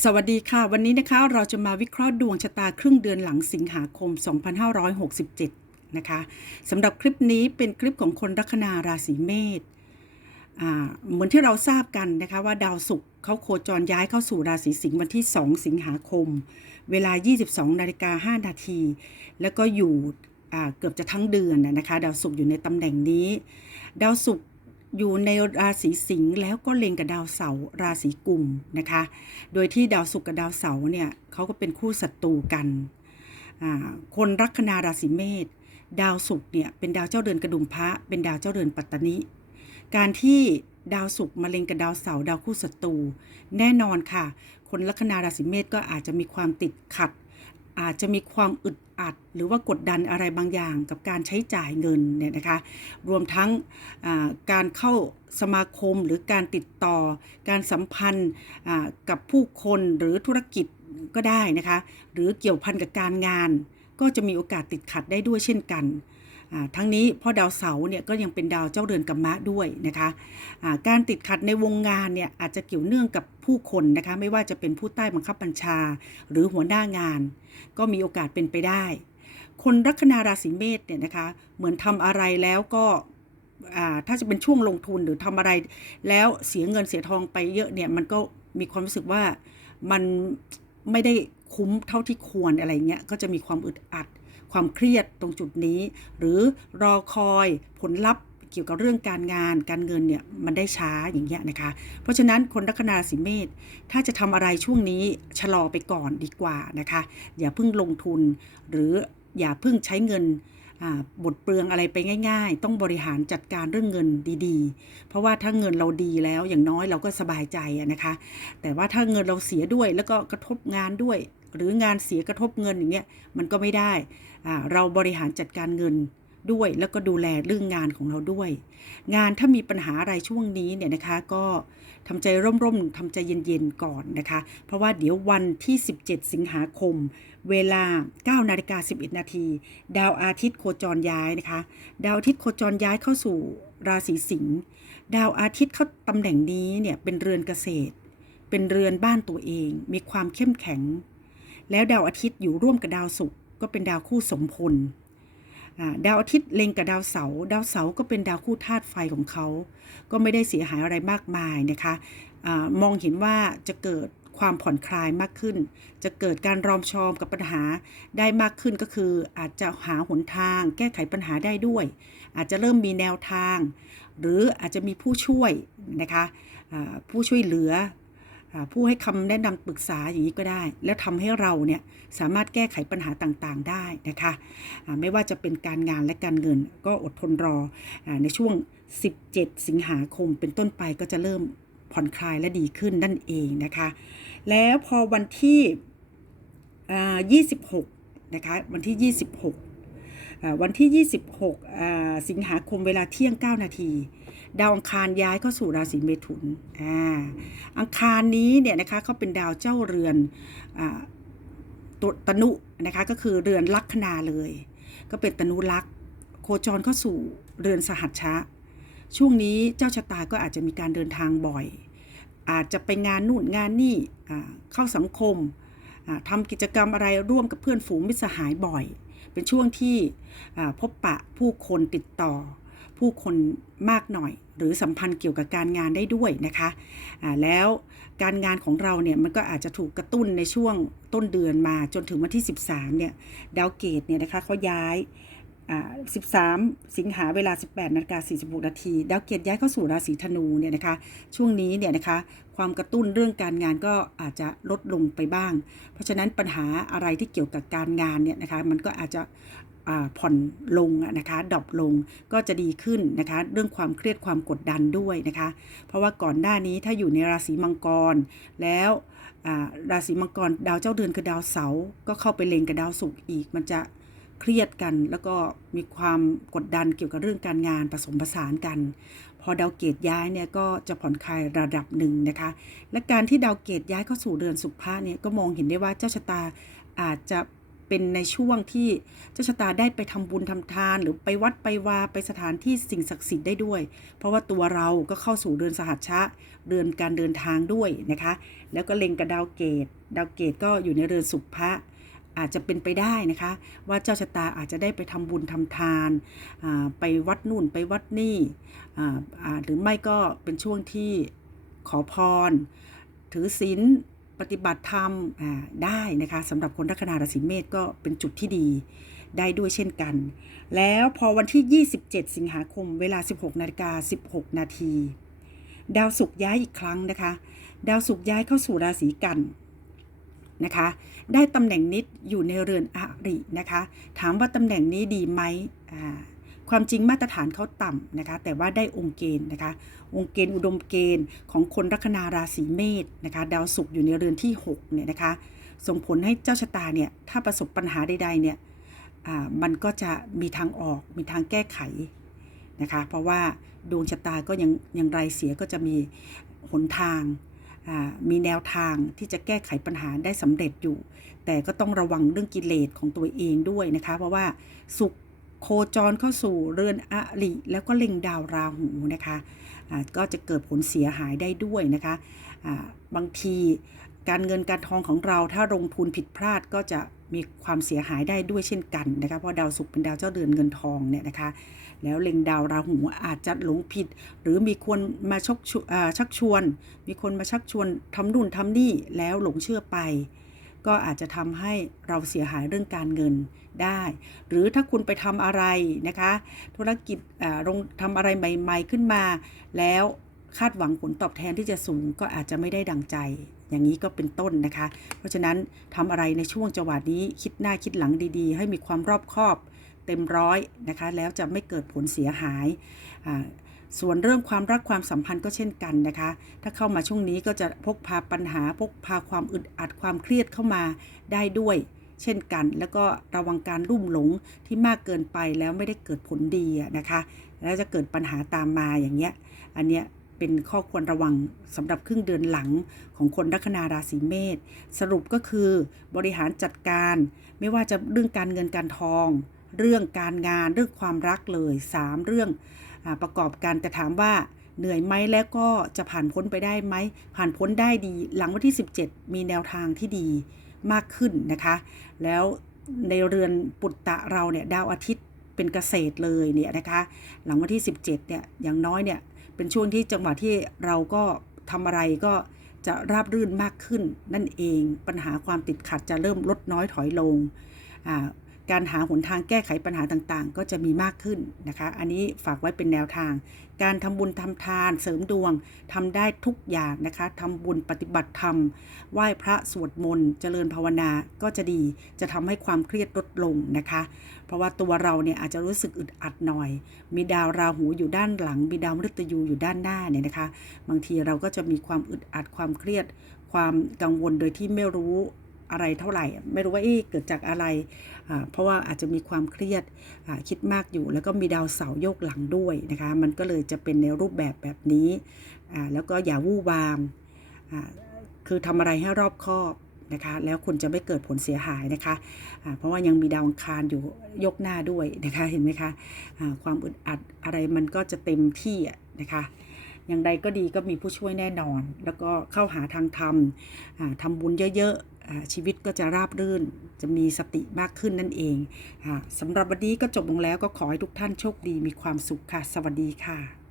สวัสดีค่ะ วันนี้นะคะเราจะมาวิเคราะห์ดวงชะตาครึ่งเดือนหลังสิงหาคม 2567 นะคะสำหรับคลิปนี้เป็นคลิปของคนลัคนาราศีเมษเหมือนที่เราทราบกันนะคะว่าดาวศุกร์เขาโคจรย้ายเข้าสู่ราศีสิงห์วันที่ 2 สิงหาคม เวลา 22 นาฬิกา 5 นาที แล้วก็อยู่เกือบจะทั้งเดือนนะคะ ดาวศุกร์อยู่ในตำแหน่งนี้ ดาวศุกร์ อยู่ในราศีสิงห์แล้วก็เล็งกับดาวเสาร์ราศีกุมนะคะ โดยที่ดาวศุกร์กับดาวเสาร์เนี่ยเขาก็เป็นคู่ศัตรูกัน คนลัคนาราศีเมษดาวศุกร์เนี่ยเป็นดาวเจ้าเรือนกระดุมพระ เป็นดาวเจ้าเรือนปัตตนิ การที่ดาวศุกร์มาเล็งกับดาวเสาร์ดาวคู่ศัตรูแน่นอนค่ะ คนลัคนาราศีเมษก็อาจจะมีความติดขัด อาจจะมีความอึดอัด หรือว่ากดดันอะไรบางอย่างกับการใช้จ่ายเงินเนี่ยนะคะ รวมทั้งการเข้าสมาคมหรือการติดต่อ การสัมพันธ์กับผู้คนหรือธุรกิจก็ได้นะคะ หรือเกี่ยวพันกับการงาน ก็จะมีโอกาสติดขัดได้ด้วยเช่นกัน ทั้งนี้พ่อดาวเสาร์เนี่ยก็ยังเป็นดาวเจ้าเรือนกัมมะด้วยนะคะอ่าการติดขัดในวงงานเนี่ยอาจจะเกี่ยวเนื่องกับผู้คนนะคะไม่ว่าจะเป็นผู้ใต้บังคับบัญชา หรือหัวหน้างาน ก็มีโอกาสเป็นไปได้ คนลัคนาราศีเมษเนี่ยนะคะเหมือนทำอะไรแล้วก็ถ้าจะเป็นช่วงลงทุนหรือทำอะไร แล้วเสียเงินเสียทองไปเยอะเนี่ยมันก็มีความรู้สึกว่ามันไม่ได้คุ้มเท่าที่ควรอะไรเงี้ยก็จะมีความอึดอัด ความเครียดตรงจุดนี้ หรือรอคอยผลลัพธ์เกี่ยวกับเรื่องการงานการเงินเนี่ยมันได้ช้าอย่างเงี้ยนะคะ เพราะฉะนั้นคนลัคนาราศีเมษถ้าจะทำอะไรช่วงนี้ชะลอไปก่อนดีกว่านะคะ อย่าเพิ่งลงทุน หรืออย่าเพิ่งใช้เงิน บทเปลืองอะไรไปง่าย ๆ ต้องบริหารจัดการเรื่องเงินดีๆ เพราะว่าถ้าเงินเราดีแล้วอย่างน้อยเราก็สบายใจนะคะ แต่ว่าถ้าเงินเราเสียด้วยแล้วก็กระทบงานด้วย หรืองานเสียกระทบเงินอย่างเงี้ยมันก็ไม่ได้เราบริหารจัดการเงินด้วยแล้วก็ดูแลเรื่องงานของเราด้วย งานถ้ามีปัญหาอะไรช่วงนี้เนี่ยนะคะก็ ทำใจร่มๆทำใจเย็นๆก่อนนะคะ เพราะว่าเดี๋ยววันที่ 17 สิงหาคม เวลา 9 นาฬิกา 11 นาที ดาวอาทิตย์โคจรย้ายนะคะ ดาวอาทิตย์โคจรย้ายเข้าสู่ราศีสิงห์ ดาวอาทิตย์เข้าตำแหน่งนี้เนี่ยเป็นเรือนเกษตร เป็นเรือนบ้านตัวเอง มีความเข้มแข็ง แล้วดาวอาทิตย์อยู่ร่วมกับดาวศุกร์ก็เป็นดาวคู่สมพล ดาวอาทิตย์เล็งกับดาวเสาร์ดาวเสาร์ก็เป็นดาวคู่ธาตุไฟของเขา ก็ไม่ได้เสียหายอะไรมากมายนะคะอามองเห็นว่าจะเกิดความผ่อนคลายมากขึ้น จะเกิดการรอมชอมกับปัญหาได้มากขึ้นก็คืออาจจะหาหนทาง แก้ไขปัญหาได้ด้วย อาจจะเริ่มมีแนวทาง หรืออาจจะมีผู้ช่วยนะคะผู้ช่วยเหลือ ผู้ให้คำแนะนำปรึกษาอย่างนี้ก็ได้ แล้วทำให้เราเนี่ยสามารถแก้ไขปัญหาต่างๆได้นะคะไม่ว่าจะเป็นการงานและการเงิน ก็อดทนรออในช่วง 17 สิงหาคมเป็นต้นไปก็จะเริ่มผ่อนคลายและดีขึ้นนั่นเองนะคะ แล้วพอวันที่ 26 นะคะ วันที่ 26 วันที่ 26 สิงหาคมเวลาเที่ยง 9 นาที ดาวอังคารย้ายเข้าสู่ราศีเมถุนอ่าอังคารนี้เนี่ยนะคะเขาเป็นดาวเจ้าเรือนอาตัวตนุนะคะก็คือเรือนลัคนาเลย ก็เป็นตนุลักษ์โคจรเข้าสู่เรือนสหัชชะ ช่วงนี้เจ้าชะตาก็อาจจะมีการเดินทางบ่อย อาจจะไปงานนู่นงานนี่เข้าสังคมทำกิจกรรมอะไรร่วมกับเพื่อนฝูงมิตรสหายบ่อย เป็นช่วงที่พบปะผู้คนติดต่อ ผู้คนมากหน่อย หรือสัมพันธ์เกี่ยวกับการงานได้ด้วยนะคะะแล้วการงานของเราเนี่ยมันก็อาจจะถูกกระตุ้นในช่วงต้นเดือนมาจนถึงวันที่ 13เนี่ยดาวเกตเนี่ยนะคะเขาย้าย 13 สิงหาเวลา 18นาฬิกา46นาทีดาวเกียรติย้ายเข้าสู่ราศีธนูเนี่ยนะคะ ช่วงนี้เนี่ยนะคะ ความกระตุ้นเรื่องการงานก็อาจจะลดลงไปบ้าง เพราะฉะนั้นปัญหาอะไรที่เกี่ยวกับการงานเนี่ยนะคะ มันก็อาจจะผ่อนลงนะคะดรอปลงก็จะดีขึ้นนะคะ เรื่องความเครียดความกดดันด้วยนะคะ เพราะว่าก่อนหน้านี้ถ้าอยู่ในราศีมังกร แล้วราศีมังกรดาวเจ้าเดือนคือดาวเสาร์ก็เข้าไปเลงกับดาวศุกร์อีกมันจะ เครียดกัน แล้วก็มีความกดดันเกี่ยวกับเรื่องการงานผสมผสานกัน พอดาวเกตย้ายเนี่ยก็จะผ่อนคลายระดับหนึ่งนะคะ และการที่ดาวเกตย้ายเข้าสู่เรือนสุภะเนี่ยก็มองเห็นได้ว่าเจ้าชะตาอาจจะเป็นในช่วงที่เจ้าชะตาได้ไปทำบุญทำทาน หรือไปวัดไปวาไปสถานที่สิ่งศักดิ์สิทธิ์ได้ด้วย เพราะว่าตัวเราก็เข้าสู่เรือนสหัชชะเรือนการเดินทางด้วยนะคะ แล้วก็เล็งกับดาวเกต ดาวเกตก็อยู่ในเรือนสุภะ อาจจะเป็นไปได้นะคะ ว่าเจ้าชะตาอาจจะได้ไปทำบุญทำทาน ไปวัดนู่นไปวัดนี่หรือไม่ก็เป็นช่วงที่ขอพร ถือศีลปฏิบัติธรรมได้นะคะสำหรับคนลัคนาราศีเมษก็เป็นจุดที่ดีได้ด้วยเช่นกัน แล้วพอวันที่ 27 สิงหาคมเวลา 16นาฬิกา16 นาที ดาวศุกร์ย้ายอีกครั้งนะคะ ดาวศุกร์ย้ายเข้าสู่ราศีกัน นะคะ ได้ตำแหน่งนิดอยู่ในเรือนอรินะคะ ถามว่าตำแหน่งนี้ดีไหมความจริงมาตรฐานเขาต่ำนะคะ แต่ว่าได้องค์เกณฑ์นะคะ องค์เกณฑ์อุดมเกณฑ์ของคนลัคนาราศีเมษนะคะ ดาวศุกร์อยู่ในเรือนที่6เนี่ยนะคะ ส่งผลให้เจ้าชะตาเนี่ย ถ้าประสบปัญหาใดๆเนี่ยมันก็จะมีทางออก มีทางแก้ไขนะคะ เพราะว่าดวงชะตาก็ยังยังไรเสียก็จะมีหนทาง มีแนวทางที่จะแก้ไขปัญหาได้สำเร็จอยู่ แต่ก็ต้องระวังเรื่องกิเลสของตัวเองด้วยนะคะ เพราะว่าสุขโคจรเข้าสู่เรือนอริ แล้วก็เล็งดาวราหูนะคะอ่าก็จะเกิดผลเสียหายได้ด้วยนะคะอ่าบางทีการเงินการทองของเราถ้าลงทุนผิดพลาดก็จะมีความเสียหายได้ด้วยเช่นกันนะคะเพราะดาวศุกร์เป็นดาวเจ้าเดือนเงินทองเนี่ยนะคะ แล้วเล็งดาวราหูอาจจะหลงผิด หรือมีคนมาชกชักชวน มีคนมาชักชวนทำนู่นทำนี่แล้วหลงเชื่อไป ก็อาจจะทำให้เราเสียหายเรื่องการเงินได้ หรือถ้าคุณไปทำอะไรนะคะ ธุรกิจลงทำอะไรใหม่ ๆขึ้นมา แล้วคาดหวังผลตอบแทนที่จะสูงก็อาจจะไม่ได้ดังใจอย่างนี้ก็เป็นต้นนะคะ เพราะฉะนั้นทำอะไรในช่วงจังหวะนี้คิดหน้าคิดหลังดีๆ ให้มีความรอบคอบ เต็มร้อยนะคะแล้วจะไม่เกิดผลเสียหาย ส่วนเรื่องความรักความสัมพันธ์ก็เช่นกันนะคะ ถ้าเข้ามาช่วงนี้ก็จะพกพาปัญหาพกพาความอึดอัดความเครียดเข้ามาได้ด้วย เช่นกัน แล้วก็ระวังการรุ่มหลงที่มากเกินไปแล้วไม่ได้เกิดผลดีนะคะ แล้วจะเกิดปัญหาตามมาอย่างเงี้ยอันเนี้ยเป็นข้อควรระวังสำหรับครึ่งเดือนหลังของคนลัคนาราศีเมษสรุปก็คือบริหารจัดการ ไม่ว่าจะเรื่องการเงินการทอง เรื่องการงานเรื่องความรักเลยสามเรื่องอประกอบกันแต่ถามว่าเหนื่อยไหมแล้วก็จะผ่านพ้นไปได้ไหม ผ่านพ้นได้ดี หลังวันที่ 17 มีแนวทางที่ดีมากขึ้นนะคะ แล้วในเรือนปุตตะเราเนี่ยดาวอาทิตย์เป็นเกษตรเลยเนี่ยนะคะ หลังวันที่ 17 เนี่ยอย่างน้อยเนี่ยเป็นช่วงที่จังหวะที่เราก็ทำอะไรก็จะราบรื่นมากขึ้นนั่นเองปัญหาความติดขัดจะเริ่มลดน้อยถอยลงอ่า การหาหนทางแก้ไขปัญหาต่างๆ ก็จะมีมากขึ้นนะคะ อันนี้ฝากไว้เป็นแนวทาง การทำบุญทำทานเสริมดวงทำได้ทุกอย่างนะคะทำบุญปฏิบัติธรรม ไหว้พระสวดมนต์เจริญภาวนาก็จะดี จะทำให้ความเครียดลดลงนะคะ เพราะว่าตัวเราเนี่ยอาจจะรู้สึกอึดอัดหน่อย มีดาวราหูอยู่ด้านหลัง มีดาวมฤตยูอยู่ด้านหน้าเนี่ยนะคะ บางทีเราก็จะมีความอึดอัดความเครียด ความกังวลโดยที่ไม่รู้ อะไรเท่าไหร่ ไม่รู้ว่าเอ๊เกิดจากอะไร เพราะว่าอาจจะมีความเครียดคิดมากอยู่ แล้วก็มีดาวเสาร์โยกหลังด้วยนะคะ มันก็เลยจะเป็นในรูปแบบแบบนี้ แล้วก็อย่าวู่วาม คือทำอะไรให้รอบคอบนะคะแล้วคุณจะไม่เกิดผลเสียหายนะคะอ่าเพราะว่ายังมีดาวอังคารอยู่ยกหน้าด้วยนะคะเห็นไหมคะอ่าความอึดอัดอะไรมันก็จะเต็มที่นะคะอย่างใดก็ดีก็มีผู้ช่วยแน่นอน แล้วก็เข้าหาทางธรรมทำบุญเยอะ ชีวิตก็จะราบรื่น จะมีสติมากขึ้นนั่นเองอ่าสำหรับวันนี้ก็จบลงแล้วก็ขอให้ทุกท่านโชคดีมีความสุขค่ะ สวัสดีค่ะ